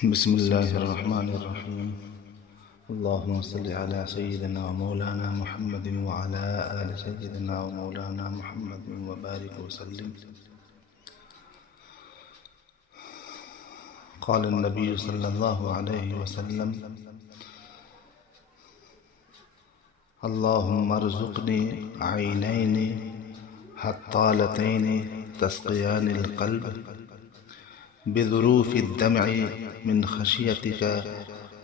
بسم الله الرحمن الرحيم. اللهم صل على سيدنا ومولانا محمد وعلى آل سيدنا ومولانا محمد وبارك وسلم. قال النبي صلى الله عليه وسلم: اللهم ارزقني عينين هطالتين تسقيان القلب بذروف الدمع من خشيتك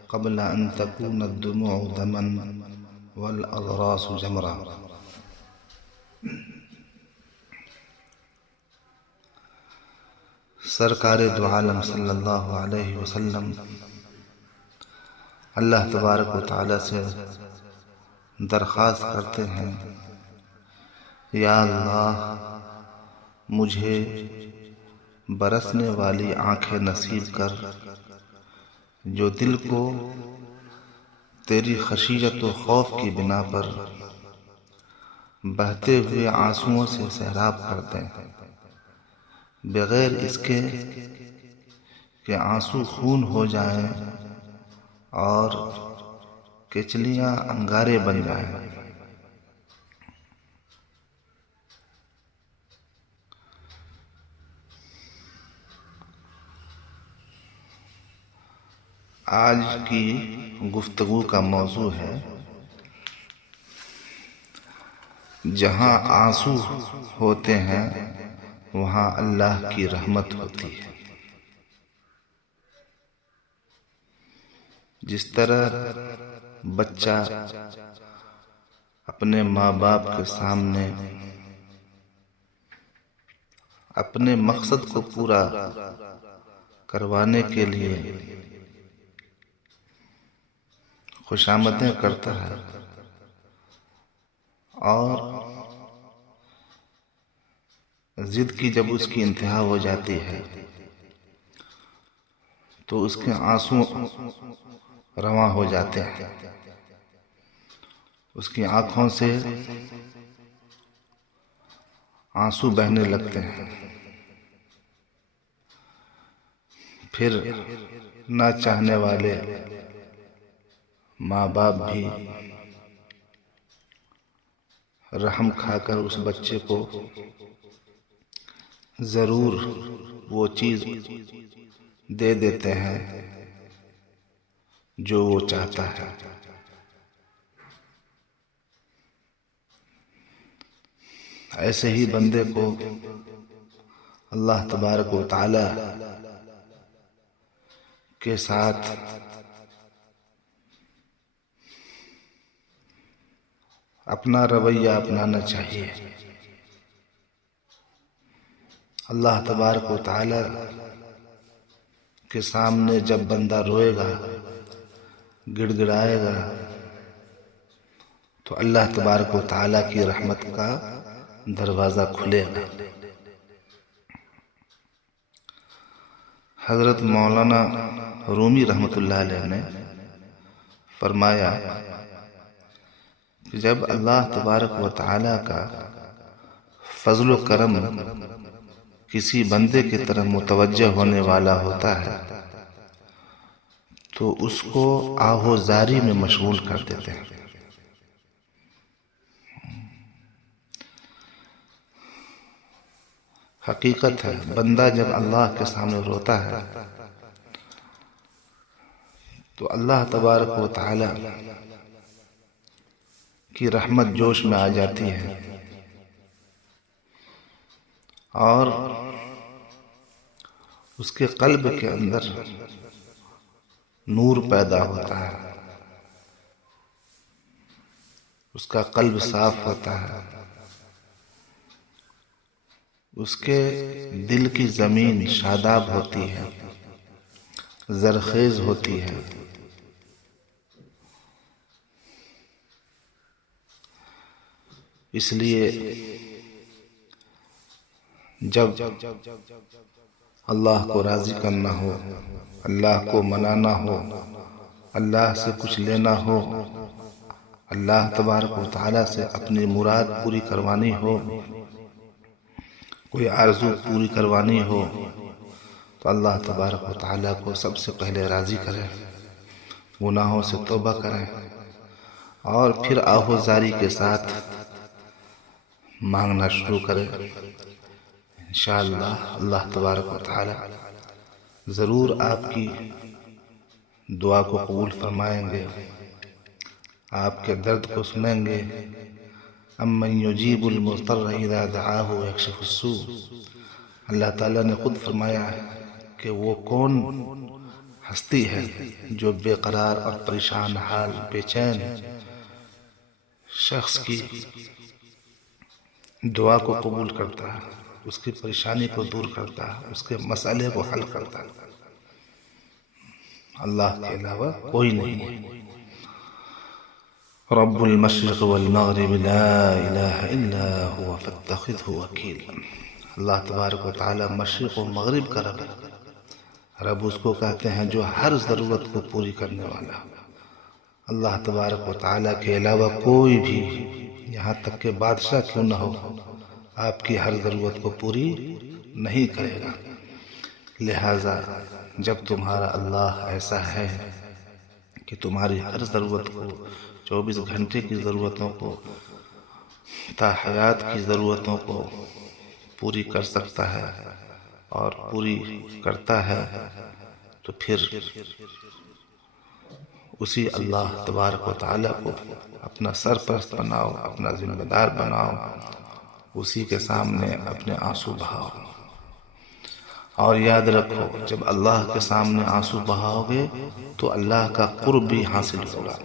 قبل أن تكون الدموع دما والأضراس جمرا. سرکار دو عالم صلی اللہ علیہ وسلم اللہ تبارک و تعالی سے درخواست کرتے ہیں: یا اللہ، مجھے برسنے والی آنکھیں نصیب کر جو دل کو تیری خشیت و خوف کی بنا پر بہتے ہوئے آنسوؤں سے سیراب کر دیں، بغیر اس کے کہ آنسو خون ہو جائیں اور کچلیاں انگارے بن جائیں۔ آج کی گفتگو کا موضوع ہے: جہاں آنسو ہوتے ہیں وہاں اللہ کی رحمت ہوتی ہے۔ جس طرح بچہ اپنے ماں باپ کے سامنے اپنے مقصد کو پورا کروانے کے لیے خوشامدیں کرتا ہے اور ضد کی جب اس کی انتہا ہو جاتی ہے تو اس کے آنسو رواں ہو جاتے ہیں، اس کی آنکھوں سے آنسو بہنے لگتے ہیں۔ پھر نہ چاہنے والے ماں باپ بھی رحم کھا کر اس بچے کو ضرور وہ چیز دے دیتے ہیں جو وہ چاہتا ہے۔ ایسے ہی بندے کو اللہ تبارک و تعالی کے ساتھ اپنا رویہ اپنانا چاہیے۔ اللہ تبارک و تعالی کے سامنے جب بندہ روئے گا، گڑ گڑائے گا، تو اللہ تبارک و تعالی کی رحمت کا دروازہ کھلے گا۔ حضرت مولانا رومی رحمۃ اللہ علیہ نے فرمایا کہ جب اللہ تبارک و تعالی کا فضل و کرم کسی بندے کی طرف متوجہ ہونے والا ہوتا ہے تو اس کو آہوزاری میں مشغول کر دیتے ہیں۔ حقیقت ہے، بندہ جب اللہ کے سامنے روتا ہے تو اللہ تبارک و تعالی کی رحمت جوش میں آ جاتی ہے اور اس کے قلب کے اندر نور پیدا ہوتا ہے، اس کا قلب صاف ہوتا ہے، اس کے دل کی زمین شاداب ہوتی ہے، زرخیز ہوتی ہے۔ اس لیے جب اللہ کو راضی کرنا ہو، اللہ کو منانا ہو، اللہ سے کچھ لینا ہو، اللہ تبارک و تعالی سے اپنی مراد پوری کروانی ہو، کوئی آرزو پوری کروانی ہو تو اللہ تبارک و تعالیٰ کو سب سے پہلے راضی کریں، گناہوں سے توبہ کریں، اور پھر آہوزاری کے ساتھ مانگنا شروع کریں۔ انشاءاللہ اللہ تبارک و تعالیٰ ضرور آپ کی دعا کو قبول فرمائیں گے، آپ کے درد کو سنیں گے۔ امن یجیب المضطر اذا دعاہ ویکشف السوء، اللہ تعالیٰ نے خود فرمایا ہے کہ وہ کون ہستی ہے جو بے قرار اور پریشان حال بے چین شخص کی دعا کو قبول کرتا ہے، اس کی پریشانی کو دور کرتا ہے، اس کے مسئلے کو حل کرتا ہے۔ اللہ کے علاوہ کوئی نہیں ہے۔ رب المشرق والمغرب لا الہ الا هو فاتخذه وکیلا، اللہ تبارک و تعالی مشرق و مغرب کا رب ہے۔ رب اس کو کہتے ہیں جو ہر ضرورت کو پوری کرنے والا۔ اللہ تبارک و تعالی کے علاوہ کوئی بھی، یہاں تک کہ بادشاہ کیوں نہ ہو، آپ کی ہر ضرورت کو پوری نہیں کرے گا۔ لہٰذا جب تمہارا اللہ ایسا ہے کہ تمہاری ہر ضرورت کو، 24 گھنٹے کی ضرورتوں کو، تا حیات کی ضرورتوں کو پوری کر سکتا ہے اور پوری کرتا ہے، تو پھر اسی اللہ تبارک و تعالیٰ کو اپنا سرپرست بناؤ، اپنا ذمہ دار بناؤ، اسی کے سامنے اپنے آنسو بہاؤ۔ اور یاد رکھو جب اللہ کے سامنے آنسو بہاؤ گے تو اللہ کا قرب بھی حاصل ہوگا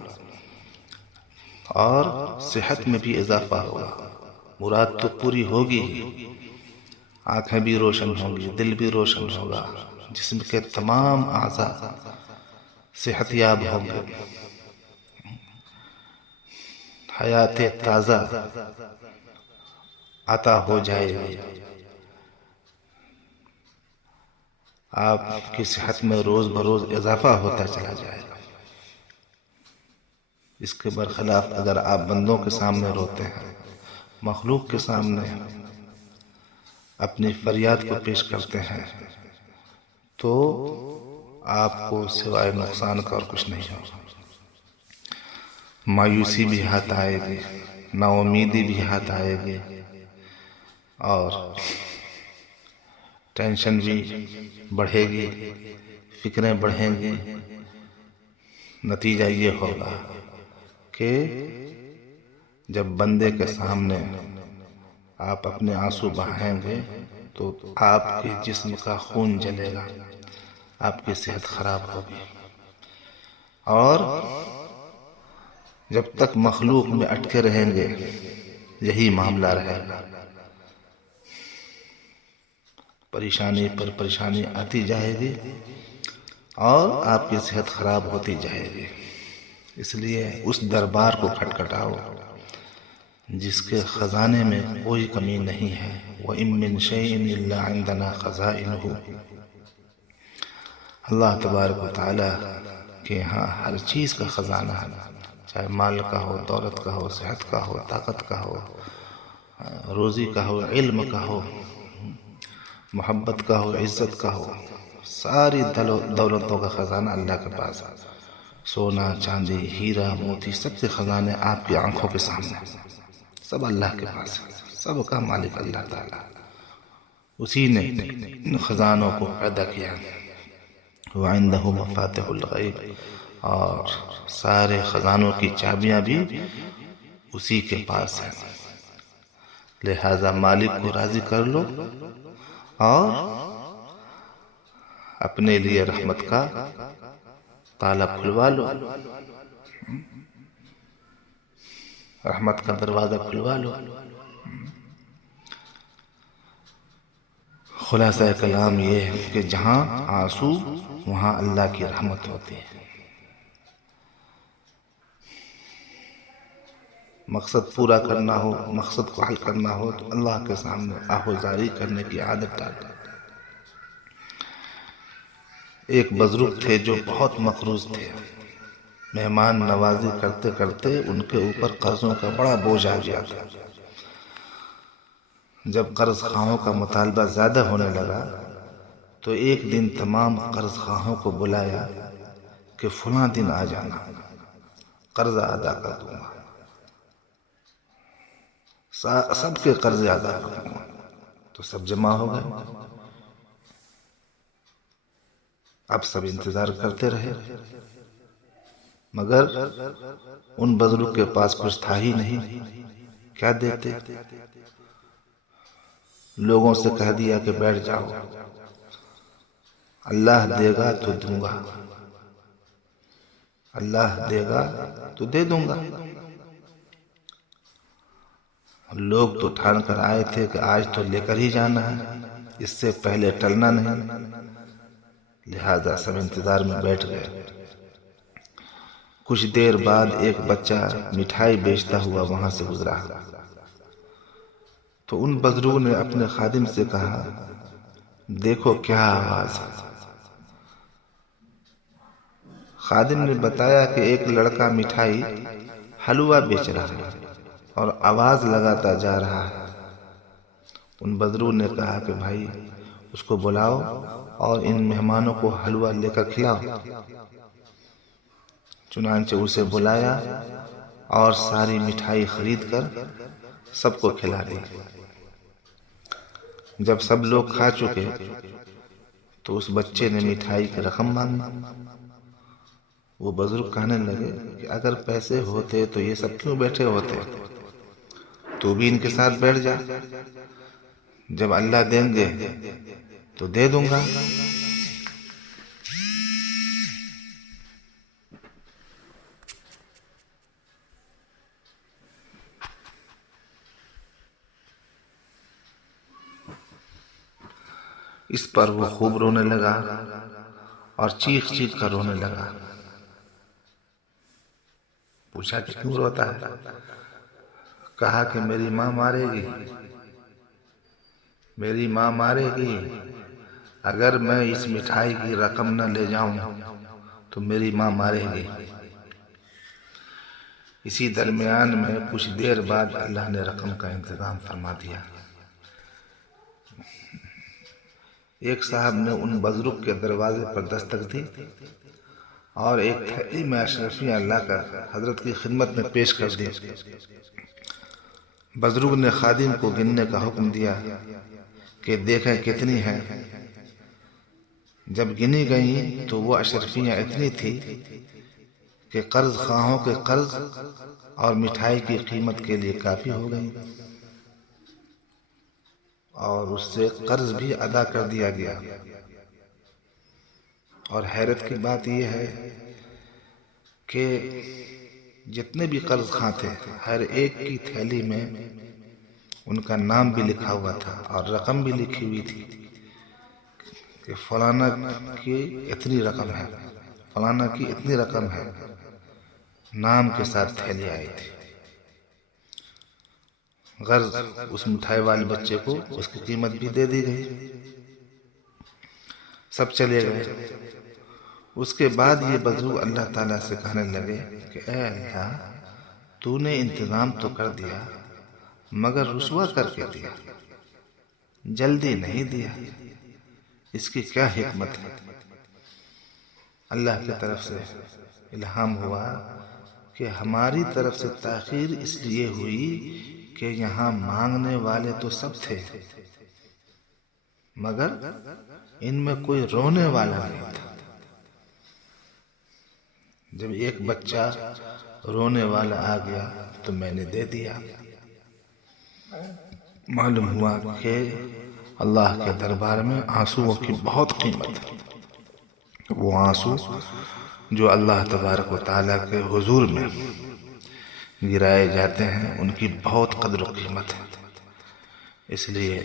اور صحت میں بھی اضافہ ہوگا۔ مراد تو پوری ہوگی ہی، آنکھیں بھی روشن ہوں گی، دل بھی روشن ہوگا، جسم کے تمام اعضاء صحت یاب ہوں گے، حیات تازہ عطا ہو جائے گی، آپ کی صحت میں روز بروز اضافہ ہوتا چلا جائے گا۔ اس کے برخلاف اگر آپ بندوں کے سامنے روتے ہیں، مخلوق کے سامنے اپنی فریاد کو پیش کرتے ہیں، تو آپ کو سوائے نقصان کا اور کچھ نہیں ہوگا۔ مایوسی بھی ہاتھ آئے گی، نا امیدی بھی ہاتھ آئے گی، اور ٹینشن بھی بڑھے گی، فکریں بڑھیں گی۔ نتیجہ یہ ہوگا کہ جب بندے کے سامنے آپ اپنے آنسو بہائیں گے تو آپ کے جسم کا خون جلے گا، آپ کی صحت خراب ہوگی، اور جب تک مخلوق میں اٹکے رہیں گے یہی معاملہ رہے گا، پریشانی پر پریشانی آتی جائے گی اور آپ کی صحت خراب ہوتی جائے گی۔ اس لیے اس دربار کو کھٹکھٹاؤ جس کے خزانے میں کوئی کمی نہیں ہے۔ وَإِن مِّن شَيْءٍ إِلَّا عِندَنَا خَزَائِنُهُ، اللہ تبارک و تعالیٰ کے یہاں ہر چیز کا خزانہ ہے، چاہے مال کا ہو، دولت کا ہو، صحت کا ہو، طاقت کا ہو، روزی کا ہو، علم کا ہو، محبت کا ہو، عزت کا ہو، ساری دولتوں کا خزانہ اللہ کے پاس ہے۔ سونا، چاندی، ہیرا، موتی، سب کے خزانے آپ کی آنکھوں کے سامنے، سب اللہ کے پاس ہے، سب کا مالک اللہ تعالیٰ، اسی نے ان خزانوں کو پیدا کیا۔ وَعِندَهُ مَفَاتِحُ الْغَيْبِ، اور سارے خزانوں کی چابیاں بھی اسی کے پاس ہیں۔ لہذا مالک کو راضی کر لو اور اپنے لیے رحمت کا تالا کھلوا لو، رحمت کا دروازہ کھلوا لو۔ خلاصہ کلام یہ ہے کہ جہاں آنسو وہاں اللہ کی رحمت ہوتی ہے۔ مقصد پورا کرنا ہو، مقصد کو حل کرنا ہو تو اللہ کے سامنے آہوزاری کرنے کی عادت ڈالیں۔ ایک بزرگ تھے جو بہت مقروض تھے، مہمان نوازی کرتے کرتے ان کے اوپر قرضوں کا بڑا بوجھ آ گیا تھا۔ جب قرض خواہوں کا مطالبہ زیادہ ہونے لگا تو ایک دن تمام قرض خواہوں کو بلایا کہ فلاں دن آ جانا، قرض ادا کر دوں گا، سب کے قرض ادا کر دوں گا۔ تو سب جمع ہو گئے، اب سب انتظار کرتے رہے، مگر ان بزرگ کے پاس کچھ تھا ہی نہیں، کیا دیتے؟ لوگوں سے کہہ دیا کہ بیٹھ جاؤ، اللہ دے گا تو دوں گا، اللہ دے گا تو دے دوں گا۔ لوگ تو ٹھان کر آئے تھے کہ آج تو لے کر ہی جانا ہے، اس سے پہلے ٹلنا نہیں، لہذا سب انتظار میں بیٹھ گئے۔ کچھ دیر بعد ایک بچہ مٹھائی بیچتا ہوا وہاں سے گزرا، تو ان بزرگوں نے اپنے خادم سے کہا، دیکھو کیا آواز ہے۔ خادم نے بتایا کہ ایک لڑکا مٹھائی حلوہ بیچ رہا ہے اور آواز لگاتا جا رہا ہے۔ ان بزرگوں نے کہا کہ بھائی اس کو بلاؤ اور ان مہمانوں کو حلوہ لے کر کھلاؤ۔ چنانچہ اسے بلایا اور ساری مٹھائی خرید کر سب کو کھلا دی۔ جب سب لوگ کھا چکے تو اس بچے نے مٹھائی کی رقم مانگی۔ وہ بزرگ کہنے لگے کہ اگر پیسے ہوتے تو یہ سب کیوں بیٹھے ہوتے، تو بھی ان کے ساتھ بیٹھ جا، جب اللہ دیں گے تو دے دوں گا۔ اس پر وہ خوب رونے لگا اور چیخ چیخ کر رونے لگا۔ پوچھا کہ کیوں روتا ہے؟ کہا کہ میری ماں مارے گی، میری ماں مارے گی، اگر میں اس مٹھائی کی رقم نہ لے جاؤں تو میری ماں مارے گی۔ اسی درمیان میں کچھ دیر بعد اللہ نے رقم کا انتظام فرما دیا۔ ایک صاحب نے ان بزرگ کے دروازے پر دستک دی اور ایک تھیلی میں اشرفیاں لا کر حضرت کی خدمت میں پیش کر دی۔ بزرگ نے خادم کو گننے کا حکم دیا کہ دیکھیں کتنی ہیں۔ جب گنی گئیں تو وہ اشرفیاں اتنی تھی کہ قرض خواہوں کے قرض اور مٹھائی کی قیمت کے لیے کافی ہو گئی، اور اس سے قرض بھی ادا کر دیا گیا۔ اور حیرت کی بات یہ ہے کہ جتنے بھی قرض خواہ تھے ہر ایک کی تھیلی میں ان کا نام بھی لکھا ہوا تھا اور رقم بھی لکھی ہوئی تھی کہ فلانا کی اتنی رقم ہے، فلانا کی اتنی رقم ہے، نام کے ساتھ تھیلی آئی تھی۔ غرض اس مٹھائی والے بچے کو اس کی قیمت بھی دے دی گئی، سب چلے گئے۔ اس کے بعد یہ بزرگ اللہ تعالیٰ سے کہنے لگے کہ اے اللہ، تو نے انتظام تو کر دیا مگر رسوا کر کے دیا، جلدی نہیں دیا، اس کی کیا حکمت ہے؟ اللہ کی طرف سے الہام ہوا کہ ہماری طرف سے تاخیر اس لیے ہوئی کہ یہاں مانگنے والے تو سب تھے مگر ان میں کوئی رونے والا نہیں تھا۔ جب ایک بچہ رونے والا آ گیا تو میں نے دے دیا۔ معلوم ہوا کہ اللہ کے دربار میں آنسوؤں کی بہت قیمت ہے۔ وہ آنسو جو اللہ تبارک و تعالیٰ کے حضور میں گرائے جاتے ہیں ان کی بہت قدر و قیمت ہے۔ اس لیے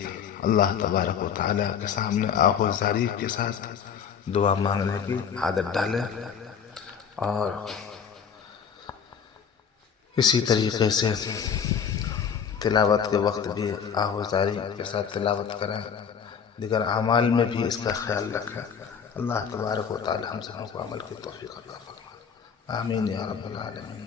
اللہ تبارک و تعالیٰ کے سامنے آہوزاری کے ساتھ دعا مانگنے کی عادت ڈالیں، اور اسی طریقے سے تلاوت کے وقت بھی آہوزاری کے ساتھ تلاوت کریں، دیگر اعمال میں بھی اس کا خیال رکھیں۔ اللہ تبارک و تعالی ہم سب کو عمل کی توفیق عطا فرمائے، آمین یا رب العالمین۔